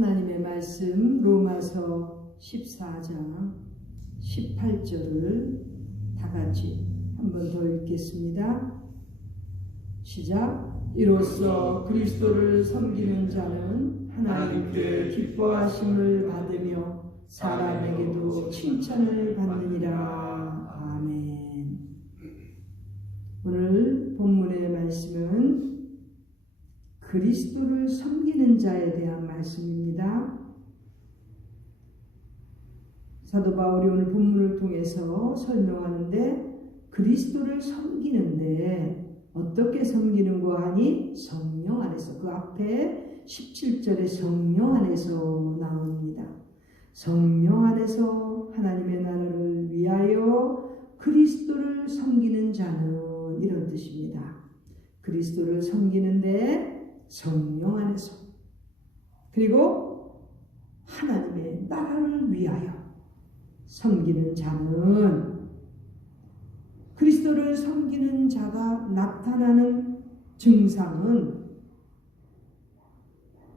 하나님의 말씀 로마서 14장 18절을 다 같이 한 번 더 읽겠습니다. 시작. 이로써 그리스도를 섬기는 자는 하나님께 기뻐하심을 받으며 사람에게도 칭찬을 받느니라. 아멘. 오늘 본문의 말씀은 그리스도를 섬기는 자에 대한 말씀입니다. 사도 바울이 오늘 본문을 통해서 설명하는데 그리스도를 섬기는데 어떻게 섬기는 거 하니? 성령 안에서. 그 앞에 17절에 성령 안에서 나옵니다. 성령 안에서 하나님의 나라를 위하여 그리스도를 섬기는 자는, 이런 뜻입니다. 그리스도를 섬기는데 성령 안에서, 그리고 하나님의 나라를 위하여 섬기는 자는, 그리스도를 섬기는 자가 나타나는 증상은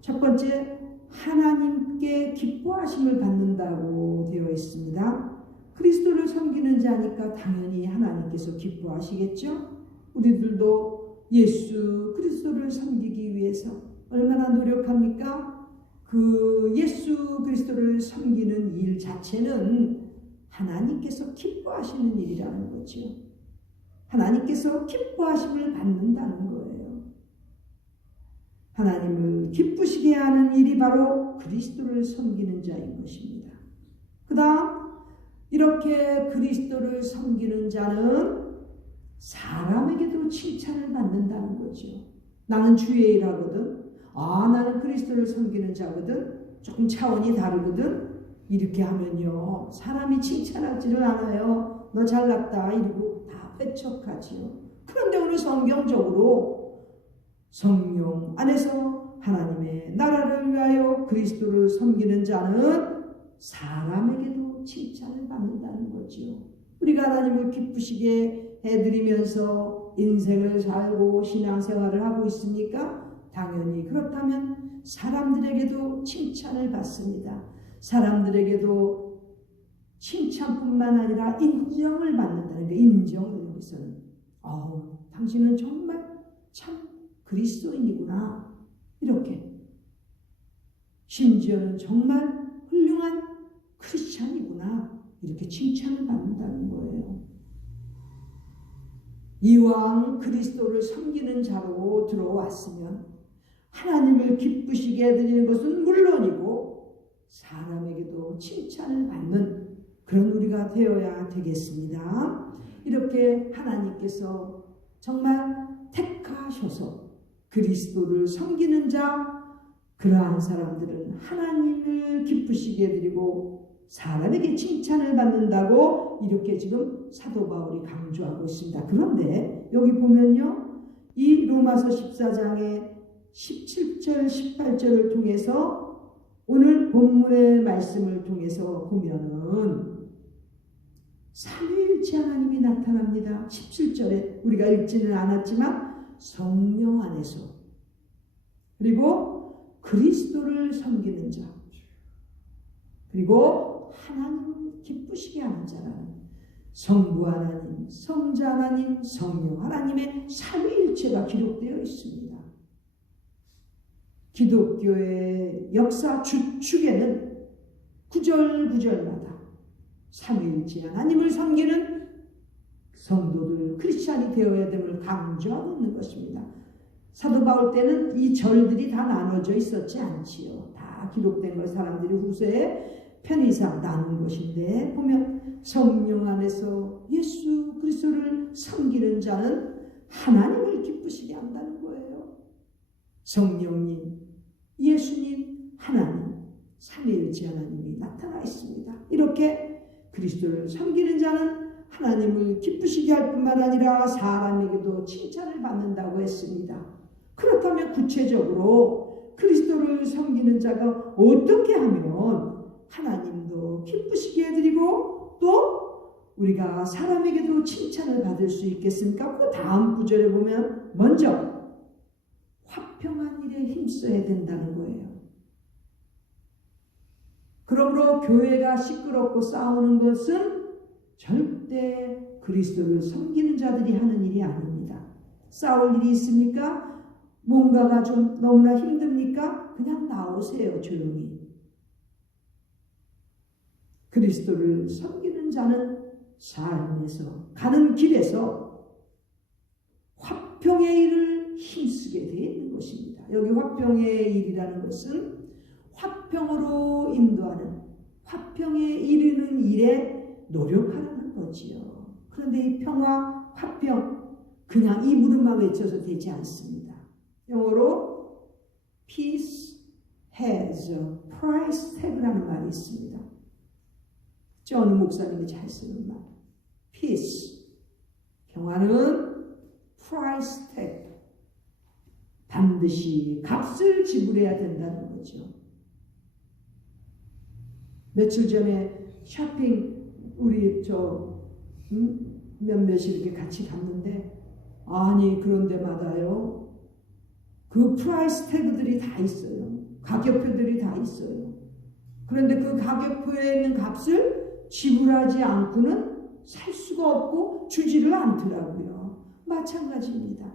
첫 번째, 하나님께 기뻐하심을 받는다고 되어 있습니다. 그리스도를 섬기는 자니까 당연히 하나님께서 기뻐하시겠죠? 우리들도 예수 그리스도를 섬기기 위해서 얼마나 노력합니까? 그 예수 그리스도를 섬기는 일 자체는 하나님께서 기뻐하시는 일이라는 거죠. 하나님께서 기뻐하심을 받는다는 거예요. 하나님을 기쁘시게 하는 일이 바로 그리스도를 섬기는 자인 것입니다. 그 다음, 이렇게 그리스도를 섬기는 자는 사람에게도 칭찬을 받는다는 거죠. 나는 주의 일하거든. 나는 그리스도를 섬기는 자거든. 조금 차원이 다르거든. 이렇게 하면요, 사람이 칭찬하지를 않아요. 너 잘났다 이러고 다 배척하지요. 그런데 오늘 성경적으로 성령 안에서 하나님의 나라를 위하여 그리스도를 섬기는 자는 사람에게도 칭찬을 받는다는 거지요. 우리가 하나님을 기쁘시게 해드리면서 인생을 살고 신앙생활을 하고 있습니까? 당연히 그렇다면 사람들에게도 칭찬을 받습니다. 사람들에게도 칭찬뿐만 아니라 인정을 받는다는 게, 인정을 여기서는 당신은 정말 참 그리스도인이구나, 이렇게, 심지어는 정말 훌륭한 크리스찬이구나, 이렇게 칭찬을 받는다는 거예요. 이왕 그리스도를 섬기는 자로 들어왔으면 하나님을 기쁘시게 해드리는 것은 물론이고 사람에게도 칭찬을 받는 그런 우리가 되어야 되겠습니다. 이렇게 하나님께서 정말 택하셔서 그리스도를 섬기는 자, 그러한 사람들은 하나님을 기쁘시게 해드리고 사람에게 칭찬을 받는다고 이렇게 지금 사도 바울이 강조하고 있습니다. 그런데 여기 보면요, 이 로마서 14장의 17절 18절을 통해서, 오늘 본문의 말씀을 통해서 보면은 삼위일체 하나님이 나타납니다. 17절에 우리가 읽지는 않았지만 성령 안에서, 그리고 그리스도를 섬기는 자, 그리고 하나님을 기쁘시게 하는 자라는 성부 하나님, 성자 하나님, 성령 하나님의 삼위일체가 기록되어 있습니다. 기독교의 역사 주축에는 구절구절마다 삼위일체 하나님을 섬기는 성도들, 크리스찬이 되어야 됨을 강조하고 있는 것입니다. 사도 바울 때는 이 절들이 다 나눠져 있었지 않지요. 다 기록된 걸 사람들이 후세에 편의상 나눈 것인데, 보면 성령 안에서 예수 그리스도를 섬기는 자는 하나님을 기쁘시게 한다는 거예요. 성령님, 예수님, 하나님, 삼위일체 하나님이 나타나 있습니다. 이렇게 그리스도를 섬기는 자는 하나님을 기쁘시게 할 뿐만 아니라 사람에게도 칭찬을 받는다고 했습니다. 그렇다면 구체적으로 그리스도를 섬기는 자가 어떻게 하면 하나님도 기쁘시게 해드리고 또 우리가 사람에게도 칭찬을 받을 수 있겠습니까? 그 다음 구절에 보면 먼저 화평한 일에 힘써야 된다는 거예요. 그러므로 교회가 시끄럽고 싸우는 것은 절대 그리스도를 섬기는 자들이 하는 일이 아닙니다. 싸울 일이 있습니까? 뭔가가 좀 너무나 힘듭니까? 그냥 나오세요, 조용히. 그리스도를 섬기는 자는 삶에서, 가는 길에서 화평의 일을 힘쓰게 되어 있는 것입니다. 여기 화평의 일이라는 것은 화평으로 인도하는, 화평에 이르는 일에 노력하라는 거지요. 그런데 이 평화, 화평, 그냥 입으로만 외쳐서 되지 않습니다. 영어로 peace has a price tag라는 말이 있습니다. 어느 목사님이 잘 쓰는 말. peace, 평화는 price tag, 반드시 값을 지불해야 된다는 거죠. 며칠 전에 쇼핑 우리 몇몇이 이렇게 같이 갔는데, 아니 그런 데마다요 그 프라이스 태그들이 다 있어요. 가격표들이 다 있어요. 그런데 그 가격표에 있는 값을 지불하지 않고는 살 수가 없고 주지를 않더라고요. 마찬가지입니다.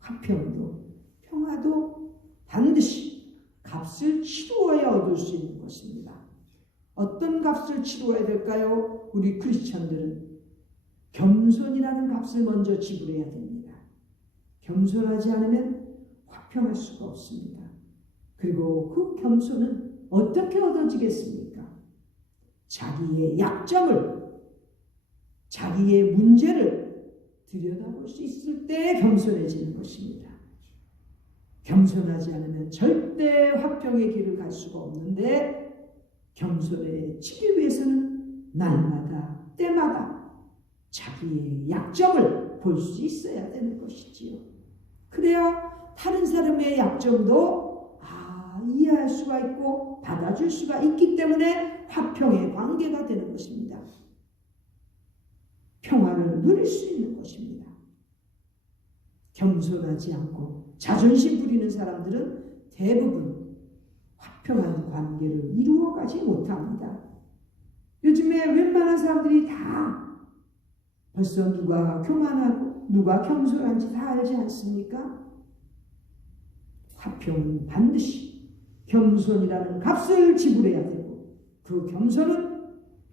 화평도, 평화도 반드시 값을 치루어야 얻을 수 있는 것입니다. 어떤 값을 치루어야 될까요? 우리 크리스천들은 겸손이라는 값을 먼저 지불해야 됩니다. 겸손하지 않으면 화평할 수가 없습니다. 그리고 그 겸손은 어떻게 얻어지겠습니까? 자기의 약점을, 자기의 문제를 들여다볼 수 있을 때 겸손해지는 것입니다. 겸손하지 않으면 절대 화평의 길을 갈 수가 없는데, 겸손해지기 위해서는 날마다 때마다 자기의 약점을 볼 수 있어야 되는 것이지요. 그래야 다른 사람의 약점도 이해할 수가 있고 받아줄 수가 있기 때문에 화평의 관계가 되는 것입니다. 평화를 누릴 수 있는 것입니다. 겸손하지 않고 자존심 부리는 사람들은 대부분 화평한 관계를 이루어가지 못합니다. 요즘에 웬만한 사람들이 다 벌써 누가 교만하고 누가 겸손한지 다 알지 않습니까? 화평은 반드시 겸손이라는 값을 지불해야 되고, 그 겸손은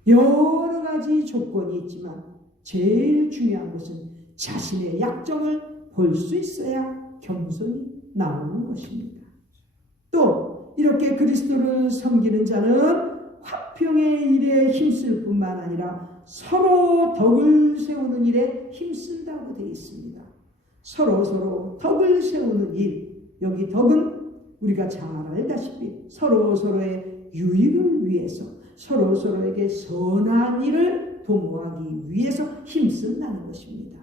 여러 가지 조건이 있지만 제일 중요한 것은 자신의 약점을 볼 수 있어야 겸손이 나오는 것입니다. 또 이렇게 그리스도를 섬기는 자는 화평의 일에 힘쓸 뿐만 아니라 서로 덕을 세우는 일에 힘쓴다고 되어 있습니다. 서로 덕을 세우는 일, 여기 덕은 우리가 잘 알다시피 서로의 유익을 위해서, 서로에게 선한 일을 도모하기 위해서 힘쓴다는 것입니다.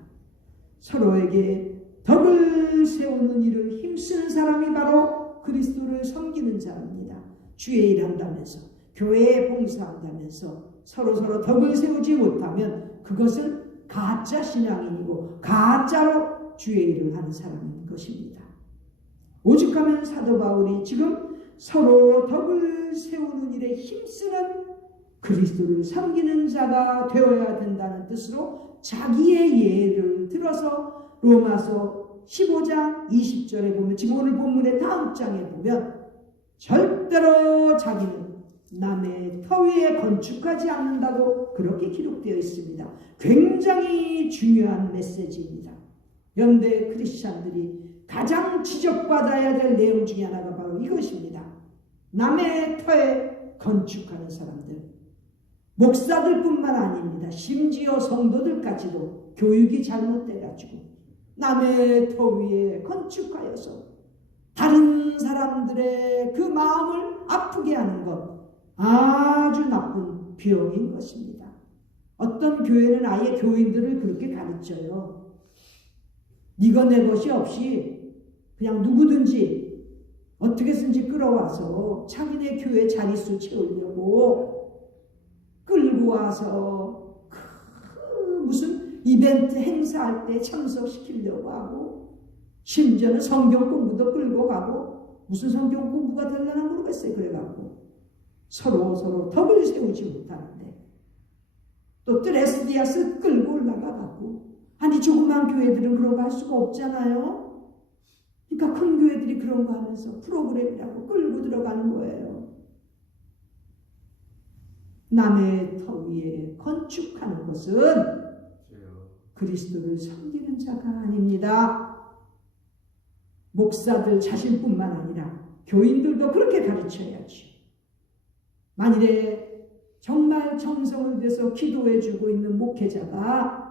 서로에게 덕을 세우는 일을 힘쓰는 사람이 바로 그리스도를 섬기는 자입니다. 주의 일 한다면서, 교회에 봉사한다면서 서로 덕을 세우지 못하면 그것은 가짜 신앙인이고 가짜로 주의 일을 하는 사람인 것입니다. 오죽하면 사도 바울이 지금 서로 덕을 세우는 일에 힘쓰는 그리스도를 섬기는 자가 되어야 된다는 뜻으로 자기의 예를 들어서 로마서 15장 20절에 보면, 지금 오늘 본문의 다음 장에 보면 절대로 자기는 남의 터 위에 건축하지 않는다고 그렇게 기록되어 있습니다. 굉장히 중요한 메시지입니다. 현대 크리스찬들이 가장 지적받아야 될 내용 중에 하나가 바로 이것입니다. 남의 터에 건축하는 사람들, 목사들뿐만 아닙니다. 심지어 성도들까지도 교육이 잘못돼가지고 남의 터 위에 건축하여서 다른 사람들의 그 마음을 아프게 하는 것, 아주 나쁜 병인 것입니다. 어떤 교회는 아예 교인들을 그렇게 가르쳐요. 네가 내 것이 없이 그냥 누구든지 어떻게든지 끌어와서 자기네 교회 자릿수 채우려고 끌고 와서 무슨 이벤트 행사할 때 참석시키려고 하고, 심지어는 성경 공부도 끌고 가고, 무슨 성경 공부가 되려나 모르겠어요. 그래갖고 서로 덕을 세우지 못하는데 또 드레스디아스 끌고 올라가고 아니 조그만 교회들은 그런 거 할 수가 없잖아요. 그러니까 큰 교회들이 그런 거 하면서 프로그램이라고 끌고 들어가는 거예요. 남의 터 위에 건축하는 것은 그리스도를 섬기는 자가 아닙니다. 목사들 자신뿐만 아니라 교인들도 그렇게 가르쳐야지. 만일에 정말 정성을 들여서 기도해주고 있는 목회자가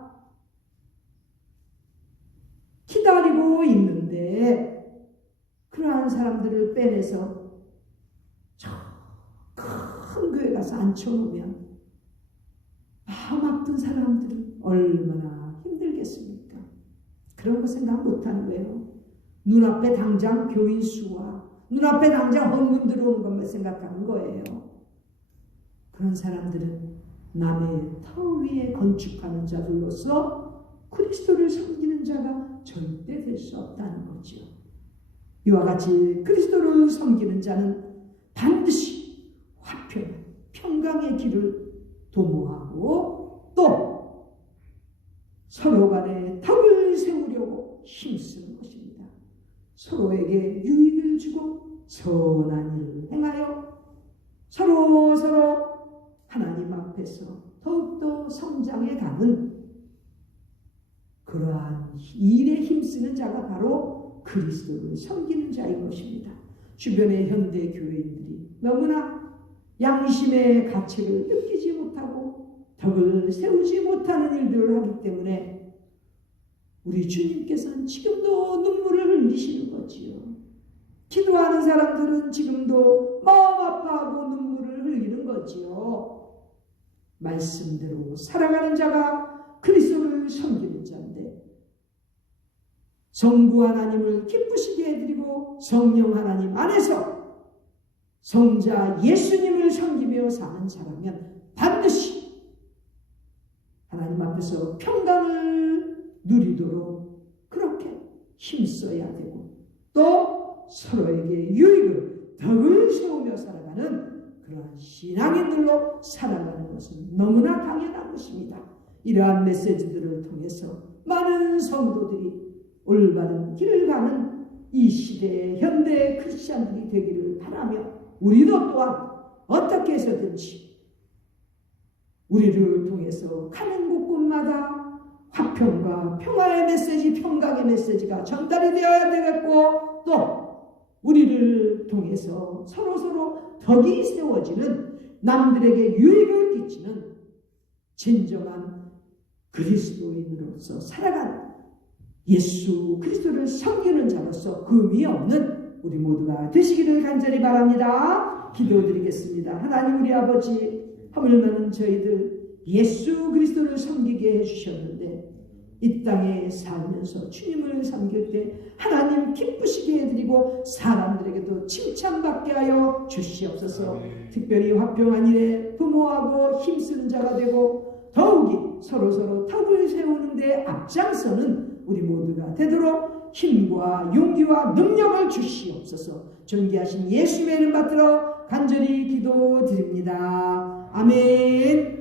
기다리고 있는데 그러한 사람들을 빼내서 큰 교회 가서 앉혀놓으면 마음 아픈 사람들은 얼마나 힘들겠습니까? 그런 거 생각 못하는 거예요. 눈앞에 당장 교인 수와 눈앞에 당장 헌금 들어오는 것만 생각하는 거예요. 그런 사람들은 남의 터 위에 건축하는 자들로서 그리스도를 섬기는 자가 절대 될 수 없다는 거죠. 이와 같이 그리스도를 섬기는 자는 반드시 화평, 평강의 길을 도모하고 또 서로 간에 덕을 세우려고 힘쓰는 것입니다. 서로에게 유익을 주고 선한 일을 행하여 서로 하나님 앞에서 더욱더 성장해 가는 그러한 일에 힘쓰는 자가 바로 그리스도를 섬기는 자인 것입니다. 주변의 현대 교회인들이 너무나 양심의 가책을 느끼지 못하고 덕을 세우지 못하는 일들을 하기 때문에 우리 주님께서는 지금도 눈물을 흘리시는 거지요. 기도하는 사람들은 지금도 마음 아파하고 눈물을 흘리는 거지요. 말씀대로 살아가는 자가 그리스도를 섬기는 자인데 성부 하나님을 기쁘시게 해드리고 성령 하나님 안에서 성자 예수님을 섬기며 사는 자라면 반드시 하나님 앞에서 평강을 누리도록 그렇게 힘써야 되고 또 서로에게 유익을 덕을 세우며 살아가는 그러한 신앙인들로 살아가는 것은 너무나 당연한 것입니다. 이러한 메시지들을 통해서 많은 성도들이 올바른 길을 가는 이 시대의 현대 크리스찬들이 되기를 바라며 우리도 또한 어떻게 해서든지 우리를 통해서 가는 곳곳마다 화평과 평화의 메시지, 평강의 메시지가 전달이 되어야 되겠고 또 우리를 통해서 서로 덕이 세워지는 남들에게 유익을 끼치는 진정한 그리스도인으로서 살아가는 예수 그리스도를 섬기는 자로서 금이 없는 우리 모두가 되시기를 간절히 바랍니다. 기도드리겠습니다. 하나님 우리 아버지, 하물며는 저희들 예수 그리스도를 섬기게 해주셨는데 이 땅에 살면서 주님을 섬길 때 하나님 기쁘시게 해드리고 사람들에게도 칭찬받게 하여 주시옵소서. 특별히 화평한 일에 도모하고 힘쓰는 자가 되고 더욱이 서로 덕을 세우는 데 앞장서는 우리 모두가 되도록 힘과 용기와 능력을 주시옵소서. 존귀하신 예수의 이름 받들어 간절히 기도드립니다. 아멘.